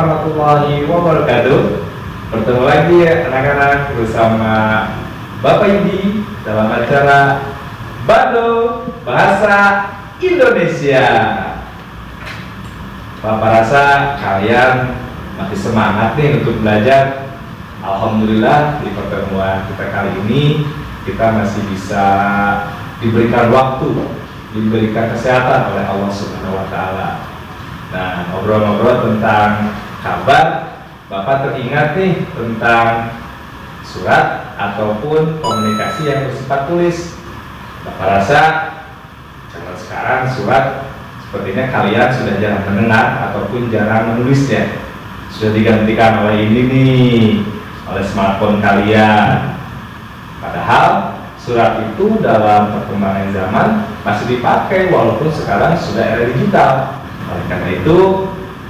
warahmatullahi wabarakatuh. Bertemu lagi ya anak-anak bersama Bapak Yudi dalam acara Bando Bahasa Indonesia. Bapak rasa kalian masih semangat nih untuk belajar. Alhamdulillah di pertemuan kita kali ini kita masih bisa diberikan waktu, diberikan kesehatan oleh Allah Subhanahu wa Ta'ala. Nah, ngobrol-ngobrol tentang kabar, Bapak teringat nih tentang surat ataupun komunikasi yang bersifat tulis. Bapak rasa zaman sekarang surat sepertinya kalian sudah jarang mendengar ataupun jarang menulisnya. Sudah digantikan oleh ini nih, oleh smartphone kalian. Padahal surat itu dalam perkembangan zaman masih dipakai walaupun sekarang sudah era digital. Oleh karena itu,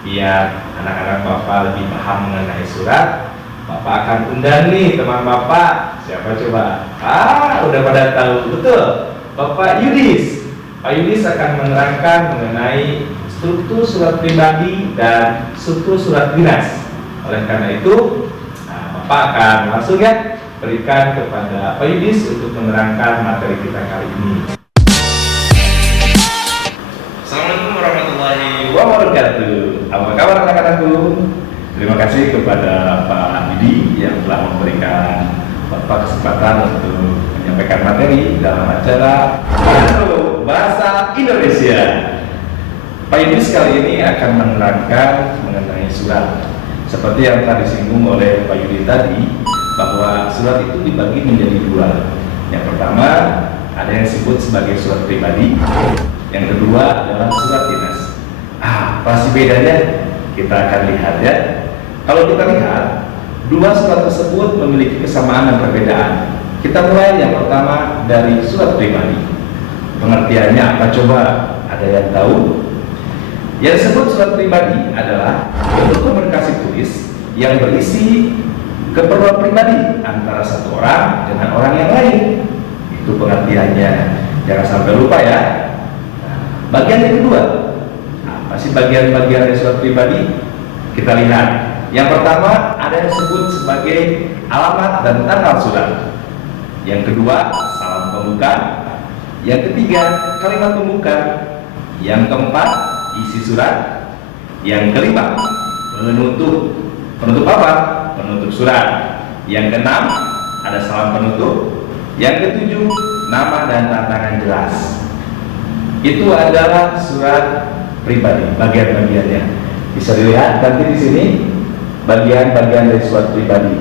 biar anak-anak Bapak lebih paham mengenai surat, Bapak akan undang nih teman Bapak. Siapa coba? Udah pada tahu, betul. Bapak Yudis. Pak Yudis akan menerangkan mengenai struktur surat pribadi dan struktur surat dinas. Oleh karena itu, Bapak akan langsung ya berikan kepada Pak Yudis untuk menerangkan materi kita kali ini. Assalamualaikum warahmatullahi wabarakatuh. Apa kabar anak-anakku? Terima kasih kepada Pak Yudi yang telah memberikan Bapak kesempatan untuk menyampaikan materi dalam acara Bando Bahasa Indonesia. Pak Yudi kali ini akan menerangkan mengenai surat. Seperti yang tadi disinggung oleh Pak Yudi tadi, bahwa surat itu dibagi menjadi dua. Yang pertama ada yang disebut sebagai surat pribadi, yang kedua adalah surat dinas. Apa sih bedanya? Kita akan lihat ya. Kalau kita lihat, dua surat tersebut memiliki kesamaan dan perbedaan. Kita mulai yang pertama dari surat pribadi. Pengertiannya apa coba? Ada yang tahu? Yang disebut surat pribadi adalah bentuk komunikasi tulis yang berisi keperluan pribadi antara satu orang dengan orang yang lain. Itu pengertiannya. Jangan sampai lupa ya. Bagian yang kedua, apa sih bagian-bagian dari surat pribadi? Kita lihat. Yang pertama ada yang disebut sebagai alamat dan tanggal surat. Yang kedua, salam pembuka. Yang ketiga, kalimat pembuka. Yang keempat, isi surat. Yang kelima, penutup. Penutup apa? Penutup surat. Yang keenam, ada salam penutup. Yang ketujuh, nama dan tantangan jelas. Itu adalah surat pribadi, bagian-bagiannya. Bisa dilihat nanti di sini bagian-bagian dari surat pribadi,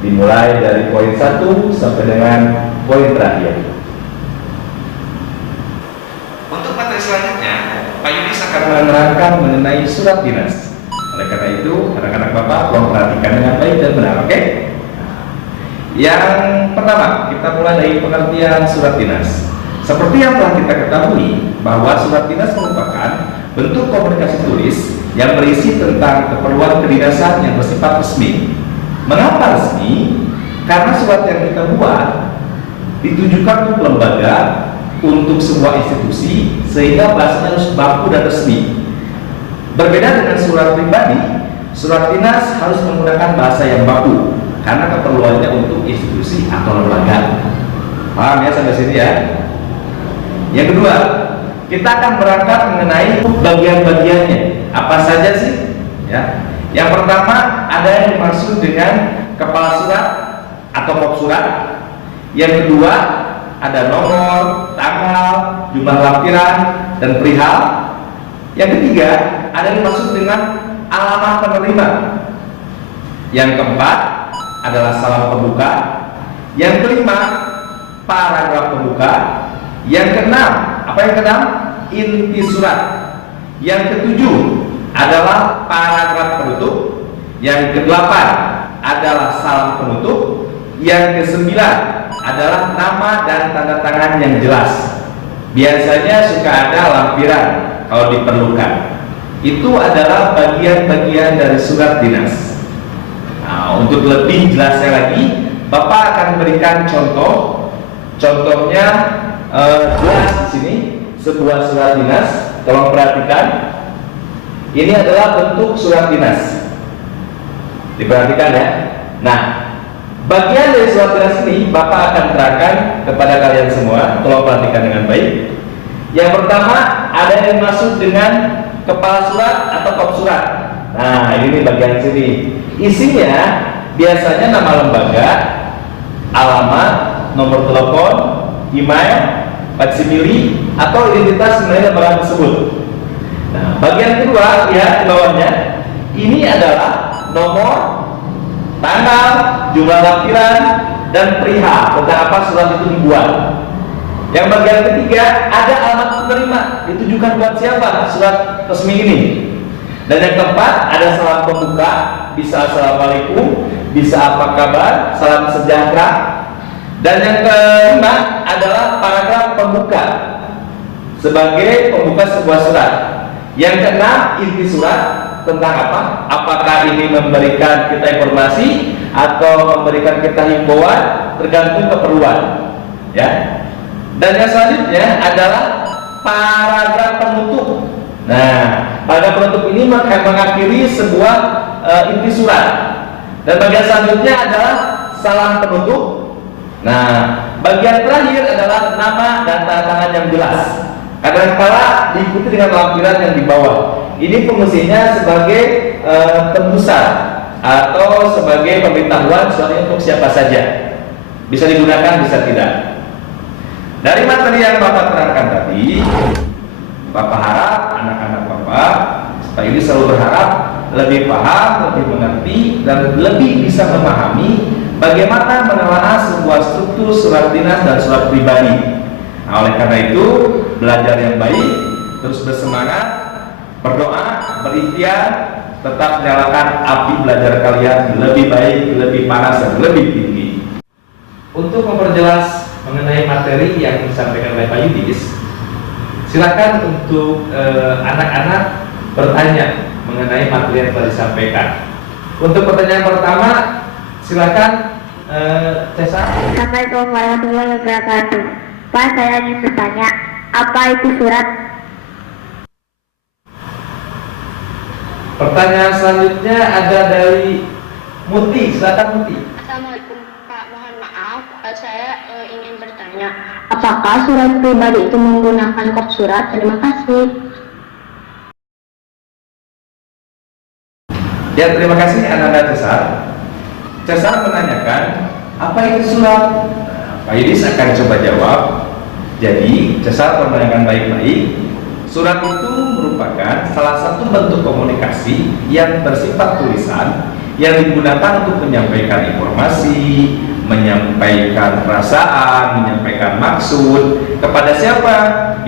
dimulai dari poin 1 sampai dengan poin terakhir. Untuk materi selanjutnya, Pak Yudis akan menerangkan mengenai surat dinas. Oleh karena itu, anak-anak Bapak tolong perhatikan dengan baik dan benar, oke? Yang pertama, kita mulai dari pengertian surat dinas. Seperti yang telah kita ketahui, bahwa surat dinas merupakan bentuk komunikasi tulis yang berisi tentang keperluan kedinasan yang bersifat resmi. Mengapa resmi? Karena surat yang kita buat ditujukan untuk lembaga, untuk sebuah institusi, sehingga bahasanya harus baku dan resmi. Berbeda dengan surat pribadi, surat dinas harus menggunakan bahasa yang baku karena keperluannya untuk institusi atau lembaga. Paham ya sampai sini ya? Yang kedua, kita akan berangkat mengenai bagian-bagiannya. Apa saja sih? Ya. Yang pertama ada yang dimaksud dengan kepala surat atau pokok surat. Yang kedua ada nomor, tanggal, jumlah lampiran, dan perihal. Yang ketiga ada yang dimaksud dengan alamat penerima. Yang keempat adalah salam pembuka. Yang kelima paragraf pembuka. Yang keenam, apa yang keenam? Inti surat. Yang ketujuh adalah paragraf penutup. Yang kedelapan adalah salam penutup. Yang kesembilan adalah nama dan tanda tangan yang jelas. Biasanya suka ada lampiran kalau diperlukan. Itu adalah bagian-bagian dari surat dinas. Nah, untuk lebih jelasnya lagi, Bapak akan berikan contoh. Contohnya jelas di sini sebuah surat dinas. Tolong perhatikan. Ini adalah bentuk surat dinas. Diperhatikan ya. Nah, bagian dari surat dinas ini Bapak akan terangkan kepada kalian semua. Tolong perhatikan dengan baik. Yang pertama, ada yang dimaksud dengan kepala surat atau kop surat. Nah, ini nih bagian sini. Isinya biasanya nama lembaga, alamat, nomor telepon, email, faksimili, atau identitas mengenai lembaga tersebut. Nah, bagian kedua, lihat di bawahnya. Ini adalah nomor, tanggal, jumlah lampiran, dan perihal tentang apa surat itu dibuat. Yang bagian ketiga, ada alamat penerima, ditujukan buat siapa surat resmi ini. Dan yang keempat, ada salam pembuka, bisa assalamualaikum, bisa apa kabar, salam sejahtera. Dan yang kelima adalah paragraf pembuka sebagai pembuka sebuah surat. Yang keenam, inti surat tentang apa? Apakah ini memberikan kita informasi atau memberikan kita himbauan, tergantung keperluan, ya. Dan yang selanjutnya adalah paragraf penutup. Nah, paragraf penutup ini mengakhiri sebuah inti surat. Dan bagian selanjutnya adalah salam penutup. Nah, bagian terakhir adalah nama dan tanda tangan yang jelas. Kadang-kala diikuti dengan lampiran yang di bawah. Ini fungsinya sebagai tembusan atau sebagai pemberitahuan soalnya untuk siapa saja. Bisa digunakan, bisa tidak. Dari materi yang Bapak terangkan tadi, Bapak harap anak-anak Bapak supaya ini selalu berharap lebih paham, lebih mengerti, dan lebih bisa memahami bagaimana menelaah sebuah struktur surat dinas dan surat pribadi. Nah, oleh karena itu, belajar yang baik, terus bersemangat, berdoa, berikhtiar, tetap nyalakan api belajar kalian lebih baik, lebih panas, dan lebih tinggi. Untuk memperjelas mengenai materi yang disampaikan oleh Pak Yudis, silakan untuk anak-anak bertanya mengenai materi yang telah disampaikan. Untuk pertanyaan pertama, silakan Cesa. Assalamualaikum warahmatullahi wabarakatuh. Pak, saya ingin bertanya, apa itu surat? Pertanyaan selanjutnya ada dari Muti. Silakan Muti. Assalamualaikum Pak, mohon maaf, saya ingin bertanya, apakah surat pribadi itu menggunakan kop surat? Terima kasih. Ya, terima kasih anak-anak Cesar. Cesar menanyakan, apa itu surat? Pak Yudis akan coba jawab. Jadi, Cesar menanyakan baik-baik. Surat itu merupakan salah satu bentuk komunikasi yang bersifat tulisan yang digunakan untuk menyampaikan informasi, menyampaikan perasaan, menyampaikan maksud kepada siapa?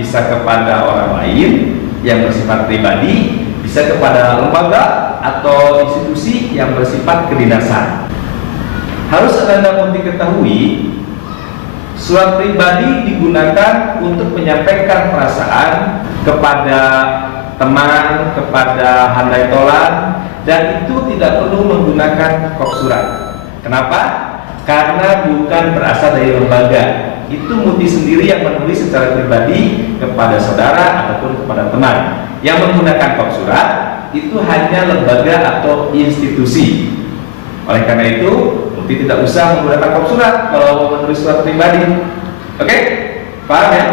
Bisa kepada orang lain yang bersifat pribadi, bisa kepada lembaga atau institusi yang bersifat kedinasan. Harus Anda diketahui, surat pribadi digunakan untuk menyampaikan perasaan kepada teman, kepada handai tolan, dan itu tidak perlu menggunakan kop surat. Kenapa? Karena bukan berasal dari lembaga. Itu Muti sendiri yang menulis secara pribadi kepada saudara ataupun kepada teman. Yang menggunakan kop surat itu hanya lembaga atau institusi. Oleh karena itu, Muti tidak usah menggunakan kop surat kalau menulis surat pribadi. Oke? Paham ya?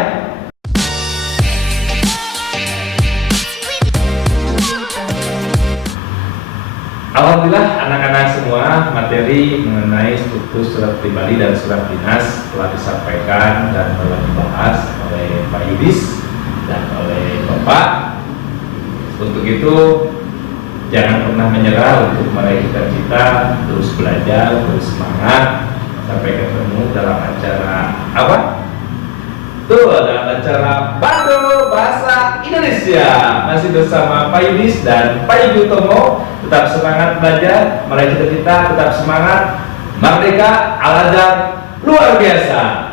Alhamdulillah anak-anak semua, materi mengenai struktur surat pribadi dan surat dinas telah disampaikan dan telah dibahas oleh Pak Yudis dan oleh Bapak. Untuk itu jangan pernah menyerah untuk meraih cita-cita, terus belajar, terus semangat sampai ketemu dalam acara apa? Tuh, dalam acara Bando Bahasa Indonesia. Masih bersama Pak Yudis dan Pak Yutomo. Tetap semangat belajar, meraih cita-cita, tetap semangat. Merdeka, Al-Azhar, luar biasa.